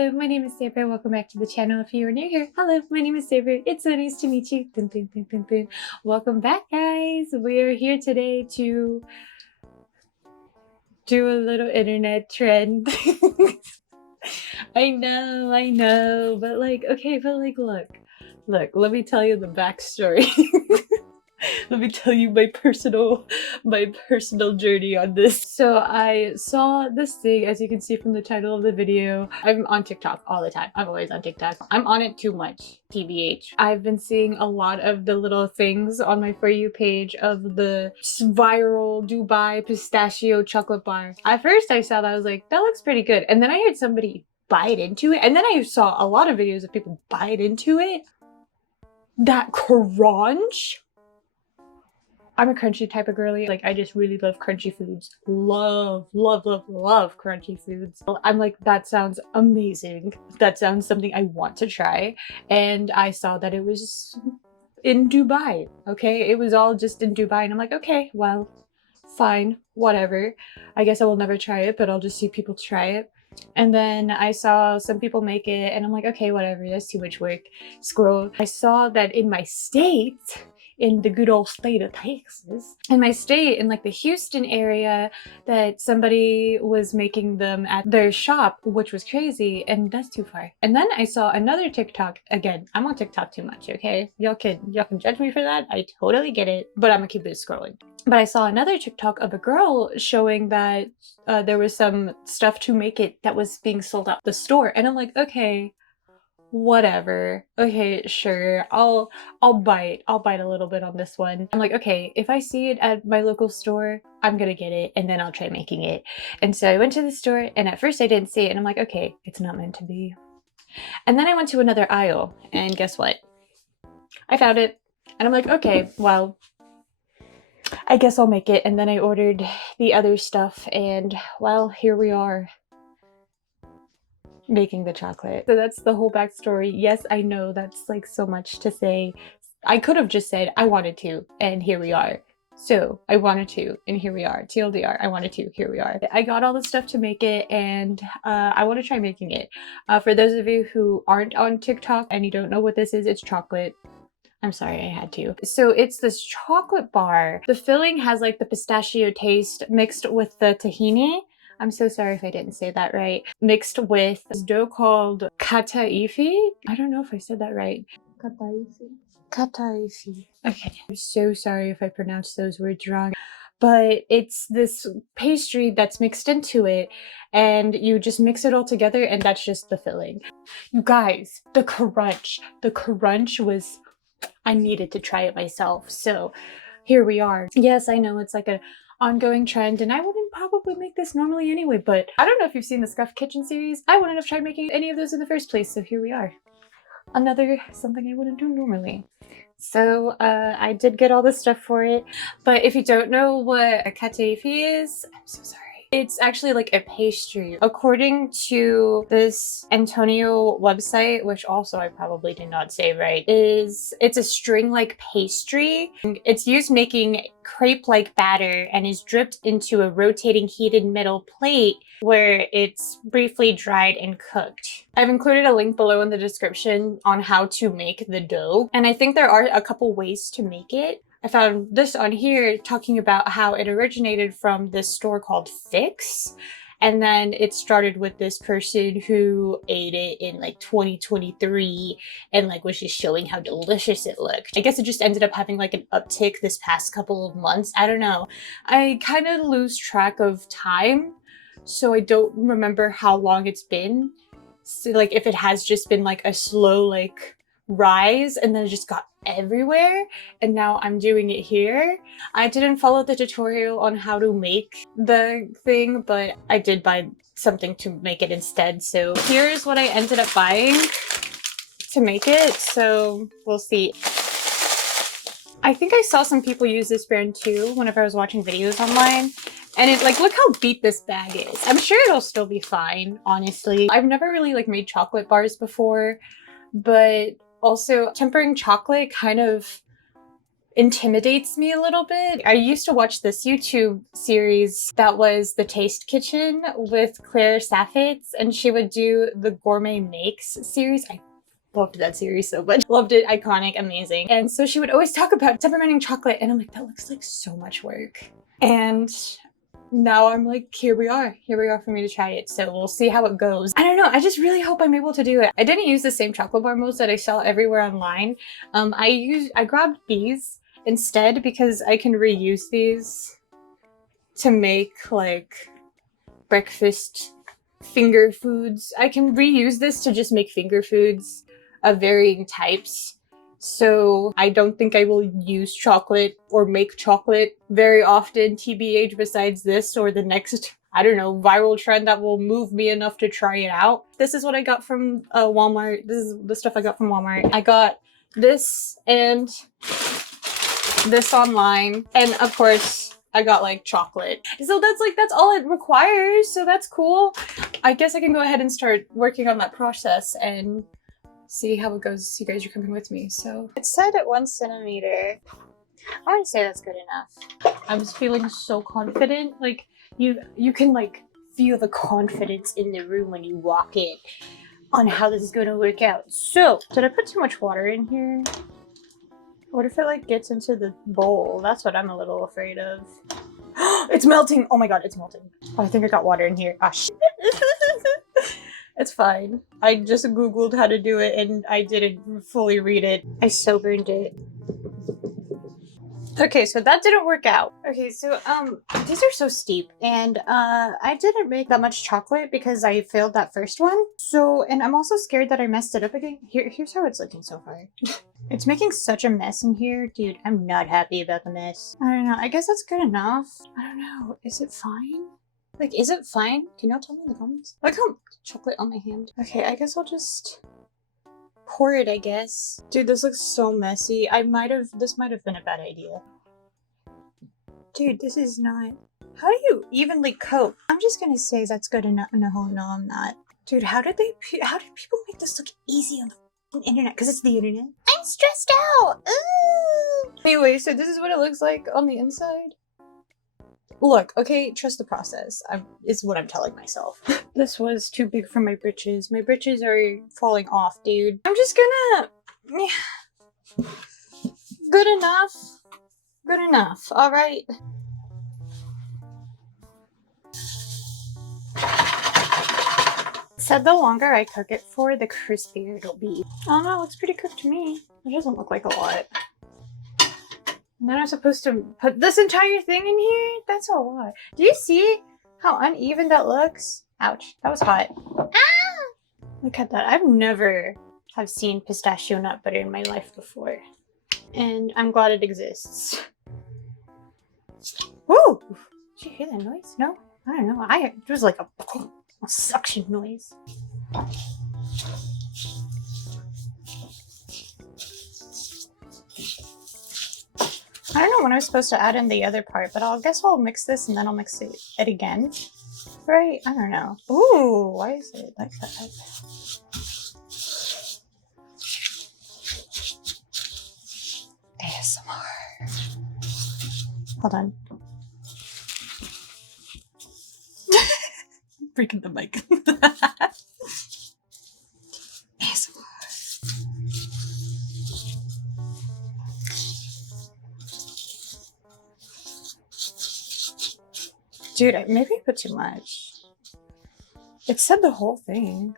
Hello, my name is Searbear. Welcome back to the channel. If you are new here, hello, my name is Searbear. It's so nice to meet you. Dun, dun, dun, dun, dun. Welcome back, guys. We are here today to do a little internet trend. I know, but like, okay, but like, look, let me tell you the backstory. Let me tell you my personal journey on this. So I saw this thing, as you can see from the title of the video. I'm on TikTok all the time. I'm always on TikTok. I'm on it too much, TBH. I've been seeing a lot of the little things on my For You page of the viral Dubai pistachio chocolate bar. At first I saw that, I was like, that looks pretty good. And then I heard somebody bite into it. And then I saw a lot of videos of people bite into it. That crunch. I'm a crunchy type of girly. Like, I just really love crunchy foods. Love crunchy foods. I'm like, that sounds amazing. That sounds something I want to try. And I saw that it was in Dubai, okay? It was all just in Dubai. And I'm like, okay, well, fine, whatever. I guess I will never try it, but I'll just see people try it. And then I saw some people make it and I'm like, okay, whatever, that's too much work. Scroll. I saw that in my state, in the good old state of Texas, in my state, in like the Houston area, that somebody was making them at their shop, which was crazy, and that's too far. And then I saw another TikTok. Again, I'm on TikTok too much, okay? Y'all can judge me for that. I totally get it, but I'm gonna keep it scrolling. But I saw another TikTok of a girl showing that there was some stuff to make it that was being sold out the store, and I'm like, okay, whatever, okay, sure, I'll bite a little bit on this one. I'm like, okay, if I see it at my local store, I'm gonna get it and then I'll try making it. And so I went to the store and at first I didn't see it and I'm like, okay, it's not meant to be. And then I went to another aisle and guess what? I found it and I'm like, okay, well, I guess I'll make it. And then I ordered the other stuff and well, here we are, making the chocolate. So that's the whole backstory. Yes, I know that's like so much to say. I could have just said I wanted to and here we are. So I wanted to and here we are. TLDR, I wanted to, here we are. I got all the stuff to make it and I want to try making it. For those of you who aren't on TikTok and you don't know what this is, it's chocolate. I'm sorry, I had to. So it's this chocolate bar. The filling has like the pistachio taste mixed with the tahini. I'm so sorry if I didn't say that right. Mixed with this dough called Kataifi. I don't know if I said that right. Kataifi. Okay, I'm so sorry if I pronounced those words wrong. But it's this pastry that's mixed into it and you just mix it all together and that's just the filling. You guys, the crunch was, I needed to try it myself. So here we are. Yes, I know it's like an ongoing trend and I wouldn't probably make this normally anyway, but I don't know if you've seen the Scuff Kitchen series. I wouldn't have tried making any of those in the first place, so here we are. Another something I wouldn't do normally. So I did get all the stuff for it, but if you don't know what a Kataifi is, I'm so sorry. It's actually like a pastry. According to this Antonio website, which also I probably did not say right, it's a string-like pastry. It's used making crepe-like batter and is dripped into a rotating heated metal plate where it's briefly dried and cooked. I've included a link below in the description on how to make the dough, and I think there are a couple ways to make it. I found this on here talking about how it originated from this store called Fix. And then it started with this person who ate it in like 2023 and like was just showing how delicious it looked. I guess it just ended up having like an uptick this past couple of months. I don't know. I kind of lose track of time, so I don't remember how long it's been. So like if it has just been like a slow like rise and then it just got everywhere and now I'm doing it here. I didn't follow the tutorial on how to make the thing, but I did buy something to make it instead. So here's what I ended up buying to make it, so we'll see. I think I saw some people use this brand too whenever I was watching videos online. And it's like, look how beat this bag is. I'm sure it'll still be fine, honestly. I've never really like made chocolate bars before, but also tempering chocolate kind of intimidates me a little bit. I used to watch this YouTube series that was The Taste Kitchen with Claire Saffitz, and she would do the Gourmet Makes series. I loved that series so much. Loved it, iconic, amazing. And so she would always talk about temperamenting chocolate, and I'm like, that looks like so much work. And now I'm like, here we are for me to try it. So we'll see how it goes. I don't know, I just really hope I'm able to do it. I didn't use the same chocolate bar molds that I saw everywhere online. I grabbed these instead because I can reuse these to make like breakfast finger foods. I can reuse this to just make finger foods of varying types. So I don't think I will use chocolate or make chocolate very often, TBH, besides this or the next, I don't know, viral trend that will move me enough to try it out. This is what I got from Walmart. This is the stuff I got from Walmart. I got this and this online, and of course I got like chocolate. So that's all it requires, so that's cool. I guess I can go ahead and start working on that process and see how it goes. You guys are coming with me. So it's set at 1 centimeter. I want to say that's good enough. I was feeling so confident. Like you can like feel the confidence in the room when you walk in on how this is going to work out. So did I put too much water in here? What if it like gets into the bowl? That's what I'm a little afraid of. It's melting! Oh my god, it's melting. Oh, I think I got water in here. Ah, shit. It's fine. I just googled how to do it and I didn't fully read it. I so burned it. Okay, so that didn't work out. Okay, so these are so steep, and I didn't make that much chocolate because I failed that first one. So, and I'm also scared that I messed it up again. Here's how it's looking so far. It's making such a mess in here. Dude, I'm not happy about the mess. I don't know, I guess that's good enough. I don't know, is it fine? Like, is it fine? Can y'all tell me in the comments? Look how chocolate on my hand. Okay, I guess I'll just pour it, I guess. Dude, this looks so messy. This might have been a bad idea. Dude, this is not... How do you evenly coat? I'm just gonna say that's good enough. No, I'm not. Dude, how did people make this look easy on the internet? Because it's the internet. I'm stressed out! Ooh. Anyway, so this is what it looks like on the inside. Look, okay, trust the process. Is what I'm telling myself. This was too big for my britches. My britches are falling off, dude. I'm just gonna... Good enough. Good enough, alright. Said the longer I cook it for, the crispier it'll be. Oh no, it looks pretty cooked to me. It doesn't look like a lot. And then I'm supposed to put this entire thing in here? That's a lot. Do you see how uneven that looks? Ouch, that was hot. Ah! Look at that. I've never have seen pistachio nut butter in my life before. And I'm glad it exists. Woo! Did you hear that noise? No? I don't know. It was like a suction noise. I don't know when I was supposed to add in the other part, but I guess I'll mix this and then I'll mix it again. Right? I don't know. Ooh, why is it like that? ASMR. Hold on. Breaking the mic. ASMR. Dude, maybe I put too much. It said the whole thing.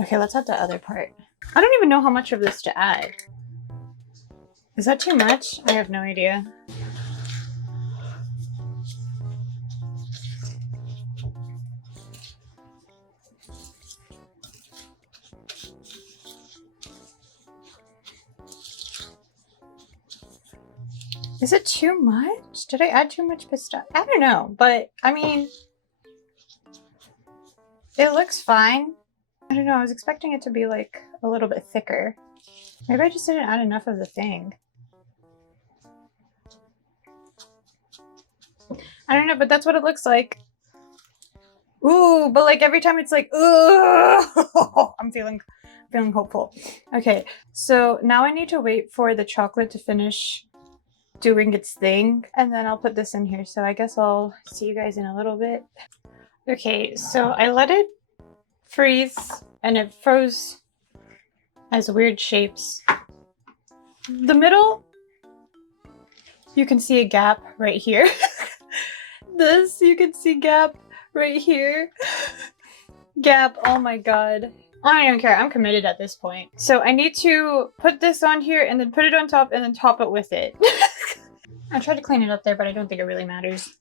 Okay, let's add the other part. I don't even know how much of this to add. Is that too much? I have no idea. Is it too much? Did I add too much pistachio? I don't know, but I mean, it looks fine. I don't know, I was expecting it to be like a little bit thicker. Maybe I just didn't add enough of the thing. I don't know, but that's what it looks like. Ooh, but like every time it's like, ooh, I'm feeling hopeful. Okay, so now I need to wait for the chocolate to finish doing its thing, and then I'll put this in here. So I guess I'll see you guys in a little bit. Okay, so I let it freeze, and it froze as weird shapes. The middle, you can see a gap right here. This, you can see gap right here. Gap, oh my god. I don't even care, I'm committed at this point. So I need to put this on here and then put it on top and then top it with it. I tried to clean it up there, but I don't think it really matters.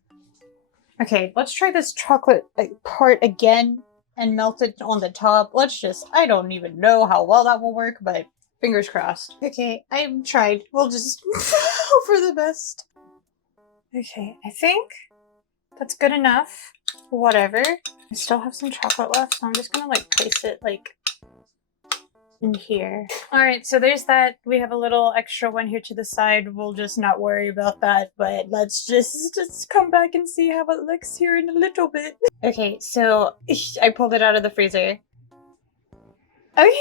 Okay, let's try this chocolate part again and melt it on the top. Let's just, I don't even know how well that will work, but fingers crossed. Okay, I tried. We'll just hope for the best. Okay, I think that's good enough. Whatever. I still have some chocolate left, so I'm just gonna like place it like in here. Alright, so there's that. We have a little extra one here to the side. We'll just not worry about that, but let's just come back and see how it looks here in a little bit. Okay, so I pulled it out of the freezer. Okay!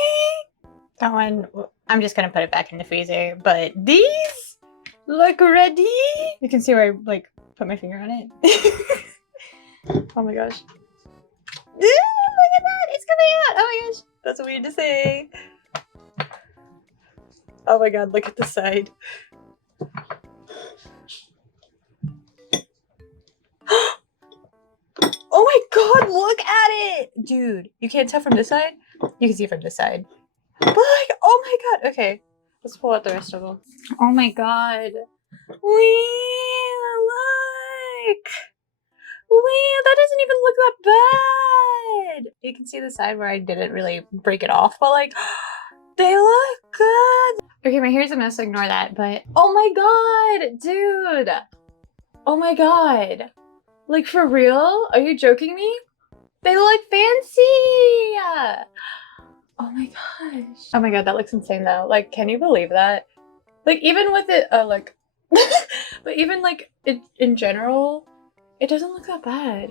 That one, I'm just gonna put it back in the freezer, but these look ready! You can see where I like put my finger on it. Oh my gosh. Look at that! It's coming out! Oh my gosh! That's weird to say. Oh my god, look at the side. Oh my god, look at it! Dude, you can't tell from this side? You can see from this side. But like, oh my god, okay. Let's pull out the rest of them. Oh my god. Wee, look! Wee, that doesn't even look that bad! You can see the side where I didn't really break it off, but like, they look good! Okay, my hair's a mess, so ignore that, but oh my god, dude! Oh my god. Like, for real? Are you joking me? They look fancy! Oh my gosh. Oh my god, that looks insane though. Like, can you believe that? Like, even with it, like, but even like, in general, it doesn't look that bad.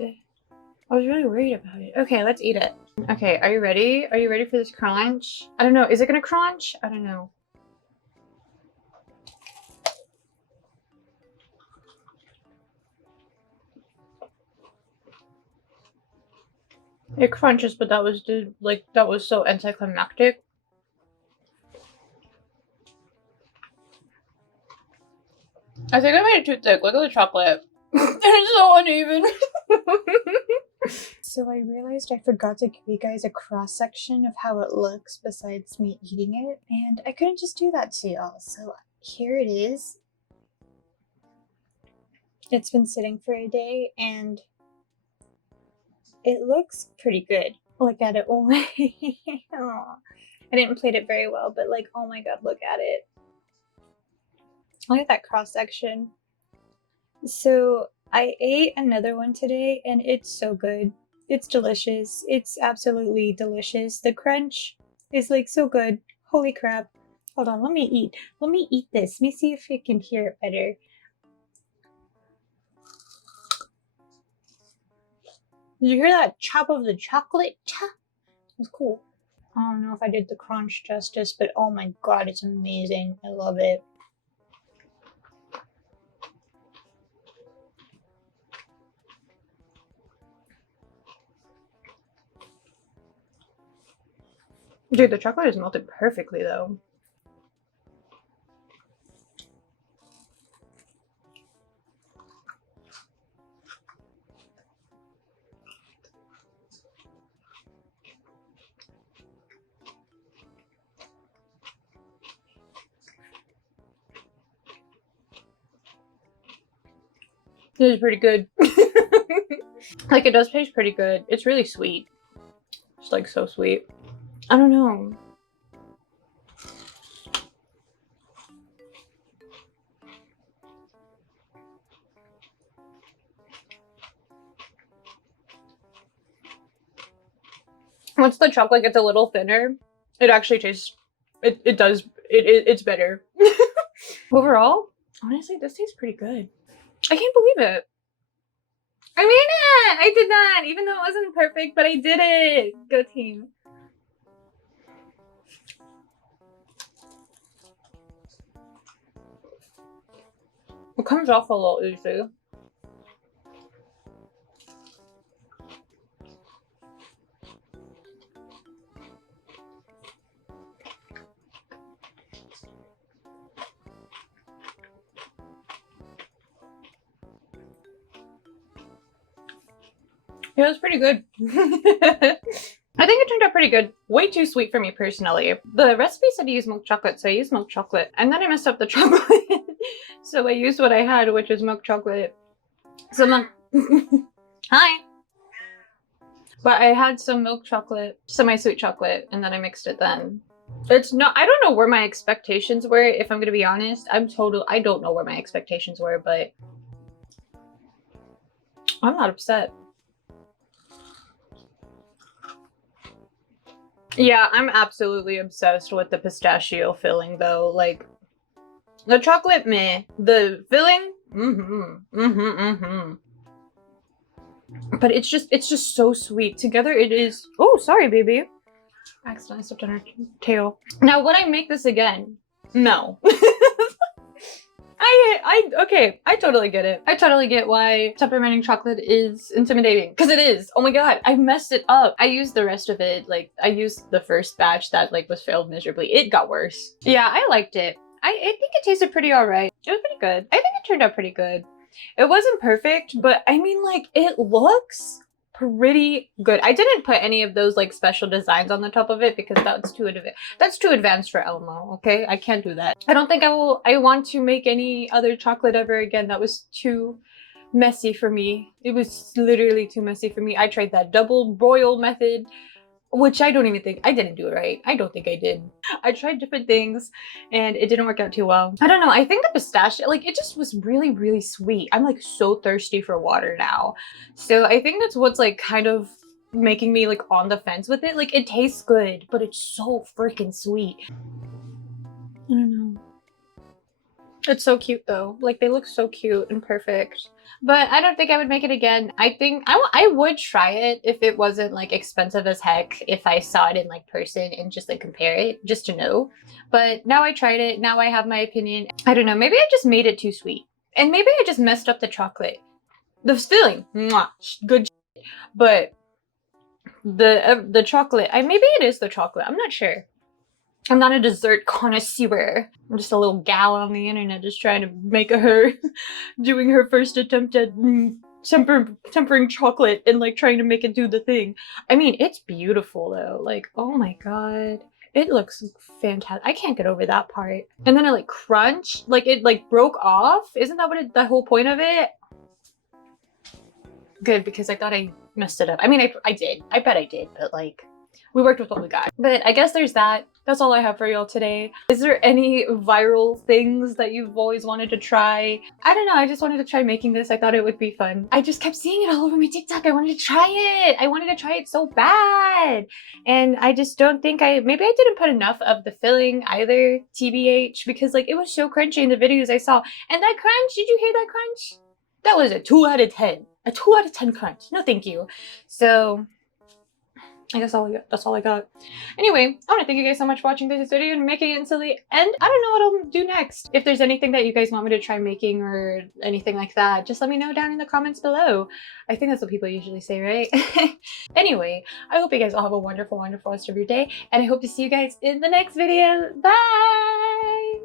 I was really worried about it. Okay, let's eat it. Okay, are you ready? Are you ready for this crunch? I don't know, is it gonna crunch? I don't know. It crunches, but that was like, that was so anticlimactic. I think I made it too thick. Look at the chocolate. It's so uneven. So I realized I forgot to give you guys a cross-section of how it looks besides me eating it, and I couldn't just do that to y'all, so here it is. It's been sitting for a day, and it looks pretty good. Look at it. Oh my I didn't plate it very well, but like, oh my god, look at it. Look at that cross-section. So I ate another one today, and it's so good. It's delicious. It's absolutely delicious. The crunch is like so good. Holy crap. Hold on, let me eat. Let me eat this. Let me see if I can hear it better. Did you hear that chop of the chocolate? Chop. It was cool. I don't know if I did the crunch justice, but oh my god, it's amazing. I love it. Dude, the chocolate is melted perfectly though. It is pretty good. Like, it does taste pretty good. It's really sweet. It's like so sweet. I don't know. Once the chocolate gets a little thinner, it actually tastes, it's better. Overall, honestly, this tastes pretty good. I can't believe it. I made it! I did that, even though it wasn't perfect, but I did it. Go team. It comes off a little easy. Yeah, it was pretty good. I think it turned out pretty good. Way too sweet for me personally. The recipe said to use milk chocolate, so I used milk chocolate. And then I messed up the chocolate. So I used what I had, which was milk chocolate. So Hi! But I had some milk chocolate, semi-sweet chocolate, and then I mixed it then. It's not, I don't know where my expectations were, if I'm gonna be honest. I don't know where my expectations were, but I'm not upset. Yeah, I'm absolutely obsessed with the pistachio filling though. Like, the chocolate meh, the filling, But it's just so sweet. Together it is, oh, sorry, baby. I accidentally stepped on her tail. Now, would I make this again? No. Okay, I totally get it. I totally get why temperamenting chocolate is intimidating. Because it is. Oh my god, I messed it up. I used the rest of it, like, I used the first batch that, like, was failed miserably. It got worse. Yeah, I liked it. I think it tasted pretty alright. It was pretty good. I think it turned out pretty good. It wasn't perfect, but I mean, like, it looks pretty good. I didn't put any of those like special designs on the top of it because that's too advanced for Elmo. Okay, I can't do that. I don't think I want to make any other chocolate ever again. That was too messy for me. It was literally too messy for me. I tried that double broil method, which I didn't do it right. I don't think I did. I tried different things and it didn't work out too well. I don't know. I think the pistachio, like, it just was really, really sweet. I'm like so thirsty for water now. So I think that's what's like kind of making me like on the fence with it. Like, it tastes good, but it's so freaking sweet. I don't know. It's so cute though. Like, they look so cute and perfect. But I don't think I would make it again. I think I would try it if it wasn't like expensive as heck, if I saw it in like person and just like compare it just to know. But now I tried it. Now I have my opinion. I don't know. Maybe I just made it too sweet. And maybe I just messed up the chocolate. The filling, mwah, good shit. But the chocolate, maybe it is the chocolate. I'm not sure. I'm not a dessert connoisseur. I'm just a little gal on the internet just trying to make her doing her first attempt at tempering chocolate and like trying to make it do the thing. I mean, it's beautiful though. Like, oh my god. It looks fantastic. I can't get over that part. And then it like crunch, like it like broke off. Isn't that what the whole point of it? Good, because I thought I messed it up. I mean, I did. I bet I did, but like, we worked with what we got. But I guess there's that. That's all I have for y'all today. Is there any viral things that you've always wanted to try? I don't know, I just wanted to try making this. I thought it would be fun. I just kept seeing it all over my TikTok. I wanted to try it. I wanted to try it so bad. And I just don't think maybe I didn't put enough of the filling either, TBH, because like it was so crunchy in the videos I saw. And that crunch, did you hear that crunch? That was a 2 out of 10. A 2 out of 10 crunch. No thank you. So I guess that's all I got. Anyway, I want to thank you guys so much for watching this video and making it until the end. I don't know what I'll do next. If there's anything that you guys want me to try making or anything like that, just let me know down in the comments below. I think that's what people usually say, right? Anyway, I hope you guys all have a wonderful, wonderful rest of your day, and I hope to see you guys in the next video. Bye!